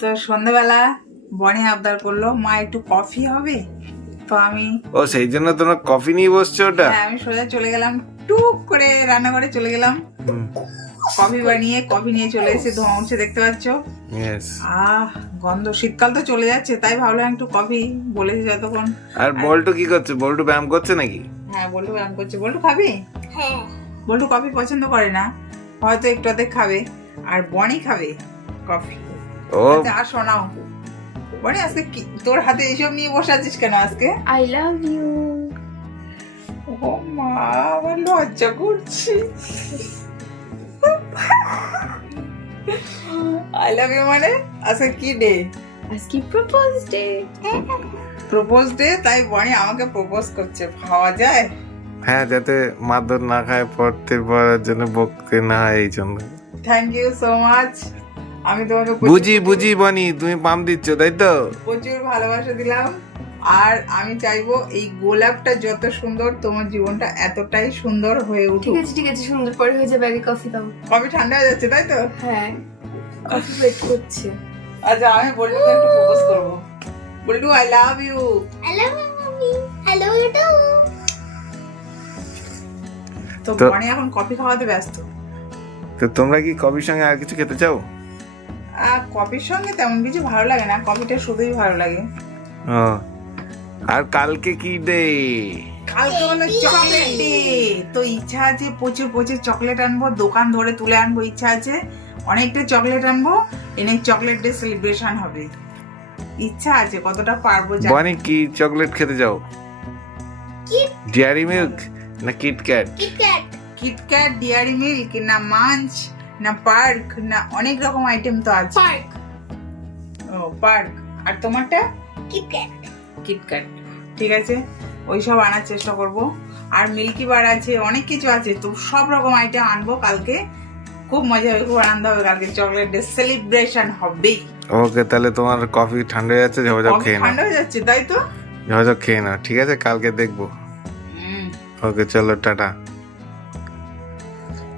তো সন্ধ্যাবেলা বনি আবদার করলো মা একটু কফি হবে, তো আমি ও সেই জন্য তোমরা কফি নিয়ে বসছো ওটা? হ্যাঁ আমি সোজা চলে গেলাম, টুক করে রান্নাঘরে চলে গেলাম, হুম, কফি বানিয়ে কফি নিয়ে চলে এসে ধোঁয়া উঠছে দেখতে পাচ্ছ। yes. গন্ধ, শীতকাল তো চলে যাচ্ছে তাই ভাবলাম একটু কফি বলেছি যতক্ষণ। আর বল্টু কি করছে? বল্টু ব্যায়াম করছে নাকি? হ্যাঁ বল্টু ব্যায়াম করছে। বল্টু খাবি? হ্যাঁ বল্টু কফি পছন্দ করে না, হয়তো একটু অর্ধেক খাবে, আর বনি খাবে কফি। ও আচ্ছা, আর শোনাও বনি, আজকে কি তোর হাতে এইসব নিয়ে বসে আছিস কেন আজকে? I love you. ও মা, আমার লজ্জা করছি। আই লাভ ইউ মানে আজকে কি ডে? আজকে প্রপোজ ডে। প্রপোজ ডে, তাই বনি আমাকে প্রপোজ করছে, ভাবা যায়? হ্যাঁ, যাতে মাদর না খায় পড়তে পড়ার জন্য বকতে না হয় এই জন্য। Thank you so much. আমি তোমাকে বুঝি বনি, তুমি পাম দিচ্ছ তাই তো? প্রচুর ভালোবাসা দিলাম, আর আমি চাইবো এই গোলাপটা যত সুন্দর তোমার জীবনটা এতটাই সুন্দর হয়ে উঠুক। ঠিক আছে সুন্দর, পরে হয়ে যাবে, আগে কফি দাও। কবে ঠান্ডা হয়ে যাচ্ছে তাই তো? হ্যাঁ কফি ওয়েট করছে। আচ্ছা আমি বল্টুকে একটু প্রপোজ করবো। Boltu I love you. Hello mummy, hello you. তো তো- বনি এখন কফি খাওয়াতে ব্যস্ত। তো তোমরা কি কফির সঙ্গে আর কিছু খেতে চাও? কফির সঙ্গে তেমন কিছু ভালো লাগে না, কফিটা শুধুই ভালো লাগে। ও, আর কালকে কি ডে? কালকে হলো চকলেট ডে, তো ইচ্ছা আছে প্রচুর প্রচুর চকলেট আনবো, দোকান ধরে তুলে আনবো, ইচ্ছা আছে অনেকটা চকলেট আনবো, এনে চকলেট ডে সেলিব্রেশন হবে, ইচ্ছা আছে, কতটা পারবো জানি না। বনি কি চকলেট খেতে চাও? ডেয়ারি মিল্ক না কিটক্যাট? কিটক্যাট, ডেয়ারি মিল্ক, না মাঞ্চ, না পার্ক, না অনেক রকম আইটেম তো আছে। পার্ক। ও পার্ক। আর তোমারটা? কিটক্যাট। কিটক্যাট, ঠিক আছে, ওইসব আনার চেষ্টা করব। আর মিল্কি বার আছে, অনেক কিছু আছে, তো সব রকম আইটেম আনবো কালকে, খুব মজা হবে, খুব আনন্দ হবে, কালকে চকলেট ডে সেলিব্রেশন হবে। ওকে, তাহলে তোমার কফি ঠান্ডা হয়ে যাচ্ছে, ঝাপাঝাপ কফি খেয়ে নাও। ঠান্ডা হয়ে যাচ্ছে তাই তো? ঝাপাঝাপ খেয়ে নাও, ঠিক আছে? কালকে দেখবো। ওকে, চলো টাটা।